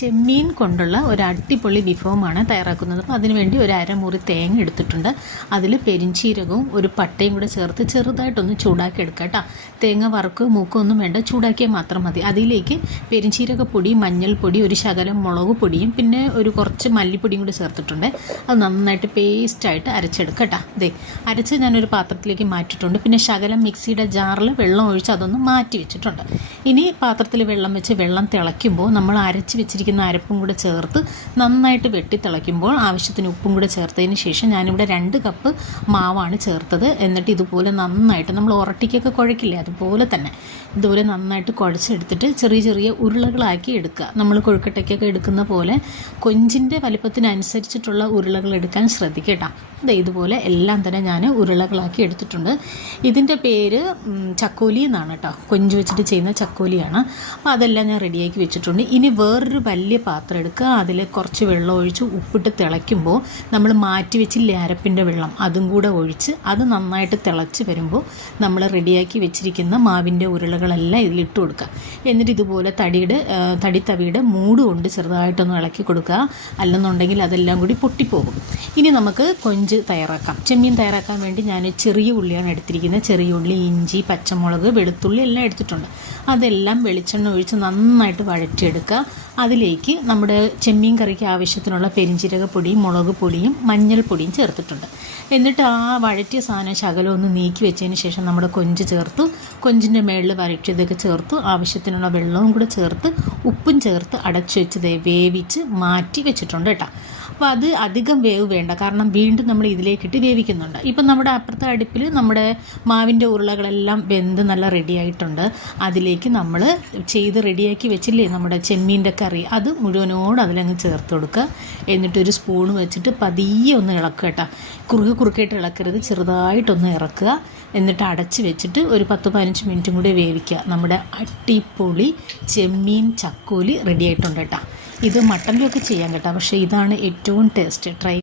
ചെമ്മീൻ കൊണ്ടുള്ള ഒരു അടിപൊളി വിഭവമാണ് തയ്യാറാക്കുന്നത്. അപ്പോൾ അതിനുവേണ്ടി ഒരു അരമുറി തേങ്ങ എടുത്തിട്ടുണ്ട്. അതിൽ പെരിഞ്ചീരകവും ഒരു പട്ടയും കൂടെ ചേർത്ത് ചെറുതായിട്ടൊന്ന് ചൂടാക്കി എടുക്കുക കേട്ടോ. തേങ്ങ വറുക്ക് മൂക്കൊന്നും വേണ്ട, ചൂടാക്കിയാൽ മാത്രം മതി. അതിലേക്ക് പെരിഞ്ചീരകപ്പൊടി, മഞ്ഞൾപ്പൊടി, ഒരു ശകലം മുളക് പൊടിയും പിന്നെ ഒരു കുറച്ച് മല്ലിപ്പൊടിയും കൂടി ചേർത്തിട്ടുണ്ട്. അത് നന്നായിട്ട് പേസ്റ്റായിട്ട് അരച്ചെടുക്കുക കേട്ടോ. ഇതേ അരച്ച് ഞാനൊരു പാത്രത്തിലേക്ക് മാറ്റിയിട്ടുണ്ട്. പിന്നെ ശകലം മിക്സിയുടെ ജാറിൽ വെള്ളം ഒഴിച്ച് അതൊന്ന് മാറ്റി വെച്ചിട്ടുണ്ട്. ഇനി പാത്രത്തിൽ വെള്ളം വെച്ച് വെള്ളം തിളയ്ക്കുമ്പോൾ നമ്മൾ അരച്ച് വെച്ചിരിക്കുന്ന അരപ്പും കൂടെ ചേർത്ത് നന്നായിട്ട് വെട്ടി തിളയ്ക്കുമ്പോൾ ആവശ്യത്തിന് ഉപ്പും കൂടെ ചേർത്തതിന് ശേഷം ഞാനിവിടെ 2 കപ്പ് മാവാണ് ചേർത്തത്. എന്നിട്ട് ഇതുപോലെ നന്നായിട്ട് നമ്മൾ ഉറട്ടിക്കൊക്കെ കുഴക്കില്ലേ, അതുപോലെ തന്നെ ഇതുപോലെ നന്നായിട്ട് കുഴച്ചെടുത്തിട്ട് ചെറിയ ചെറിയ ഉരുളകളാക്കി എടുക്കുക. നമ്മൾ കൊഴുക്കട്ടയ്ക്കൊക്കെ എടുക്കുന്ന പോലെ കൊഞ്ചിൻ്റെ വലിപ്പത്തിനനുസരിച്ചിട്ടുള്ള ഉരുളകൾ എടുക്കാൻ ശ്രദ്ധിക്കട്ടോ. ഇതുപോലെ എല്ലാം തന്നെ ഞാൻ ഉരുളകളാക്കി എടുത്തിട്ടുണ്ട്. ഇതിൻ്റെ പേര് ചക്കോലി എന്നാണ് കേട്ടോ, കൊഞ്ച് വെച്ചിട്ട് ചെയ്യുന്ന ചക്കോലിയാണ്. അപ്പോൾ അതെല്ലാം ഞാൻ റെഡിയാക്കി വെച്ചിട്ടുണ്ട്. ഇനി വേറൊരു വലിയ പാത്രം എടുക്കുക. അതിൽ കുറച്ച് വെള്ളം ഒഴിച്ച് ഉപ്പിട്ട് തിളയ്ക്കുമ്പോൾ നമ്മൾ മാറ്റി വെച്ചില്ലേ അരപ്പിൻ്റെ വെള്ളം, അതും കൂടെ ഒഴിച്ച് അത് നന്നായിട്ട് തിളച്ച് വരുമ്പോൾ നമ്മൾ റെഡിയാക്കി വെച്ചിരിക്കുന്ന മാവിൻ്റെ ഉരുളകളെല്ലാം ഇതിലിട്ട് കൊടുക്കുക. എന്നിട്ട് ഇതുപോലെ തടിത്തവിയുടെ മൂട് കൊണ്ട് ചെറുതായിട്ടൊന്ന് ഇളക്കി കൊടുക്കുക, അല്ലെന്നുണ്ടെങ്കിൽ അതെല്ലാം കൂടി പൊട്ടിപ്പോകും. ഇനി നമുക്ക് കൊഞ്ച് തയ്യാറാക്കാം. ചെമ്മീൻ തയ്യാറാക്കാൻ വേണ്ടി ഞാൻ ചെറിയ ഉള്ളിയാണ് എടുത്തിരിക്കുന്നത്. ചെറിയ ഉള്ളി, ഇഞ്ചി, പച്ചമുളക്, വെളുത്തുള്ളി എല്ലാം എടുത്തിട്ടുണ്ട്. അതെല്ലാം വെളിച്ചെണ്ണ ഒഴിച്ച് നന്നായിട്ട് വഴറ്റിയെടുക്കുക. അതിലേക്ക് നമ്മുടെ ചെമ്മീൻ കറിക്ക് ആവശ്യത്തിനുള്ള പെരിഞ്ചീരകപ്പൊടിയും മുളക് പൊടിയും മഞ്ഞൾപ്പൊടിയും ചേർത്തിട്ടുണ്ട്. എന്നിട്ട് ആ വഴറ്റിയ സാധനം ശകലം ഒന്ന് നീക്കി വെച്ചതിന് ശേഷം നമ്മുടെ കൊഞ്ച് ചേർത്തു. കൊഞ്ചിൻ്റെ മേളിൽ വരട്ടിയതൊക്കെ ചേർത്തു. ആവശ്യത്തിനുള്ള വെള്ളവും കൂടെ ചേർത്ത് ഉപ്പും ചേർത്ത് അടച്ചു വെച്ച് വേവിച്ച് മാറ്റി വെച്ചിട്ടുണ്ട് കേട്ടോ. അപ്പോൾ അത് അധികം വേവ് വേണ്ട, കാരണം വീണ്ടും നമ്മൾ ഇതിലേക്കിട്ട് വേവിക്കുന്നുണ്ട്. ഇപ്പം നമ്മുടെ അപ്പുറത്തെ അടുപ്പിൽ നമ്മുടെ മാവിൻ്റെ ഉരുളകളെല്ലാം വെന്ത് നല്ല റെഡിയായിട്ടുണ്ട്. അതിലേക്ക് നമ്മൾ ചെയ്ത് റെഡിയാക്കി വെച്ചില്ലേ നമ്മുടെ ചെമ്മീൻ്റെ കറി, അത് മുഴുവനോട് അതിലങ്ങ് ചേർത്ത് കൊടുക്കുക. എന്നിട്ടൊരു സ്പൂൺ വെച്ചിട്ട് പതിയെ ഒന്ന് ഇളക്കുക കേട്ടോ. കുറുക്കായിട്ട് ഇളക്കരുത്, ചെറുതായിട്ടൊന്ന് ഇറക്കുക. എന്നിട്ട് അടച്ച് വെച്ചിട്ട് ഒരു 10-15 മിനിറ്റും കൂടി വേവിക്കുക. നമ്മുടെ അടിപൊളി ചെമ്മീൻ ചക്കോലി റെഡിയായിട്ടുണ്ട് കേട്ടോ. ഇത് മട്ടനിലൊക്കെ ചെയ്യാൻ കേട്ടോ, പക്ഷേ ഇതാണ് ഏറ്റവും ടേസ്റ്റ്. ട്രൈ